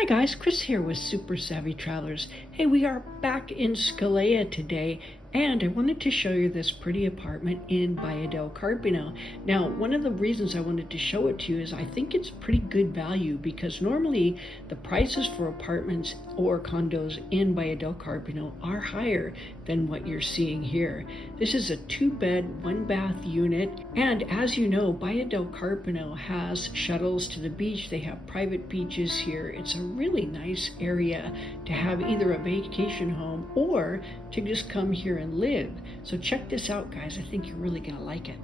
Hi guys, Chris here with Super Savvy Travelers. Hey, we are back in Scalea today, and I wanted to show you this pretty apartment in Baia del Carpino. Now, one of the reasons I wanted to show it to you is I think it's pretty good value because normally the prices for apartments or condos in Baia del Carpino are higher than what you're seeing here. This is a 2-bed, 1-bath unit, and as you know, Baia del Carpino has shuttles to the beach. They have private beaches here. It's a really nice area to have either a vacation home or to just come here and live. So check this out, guys. I think you're really gonna like it.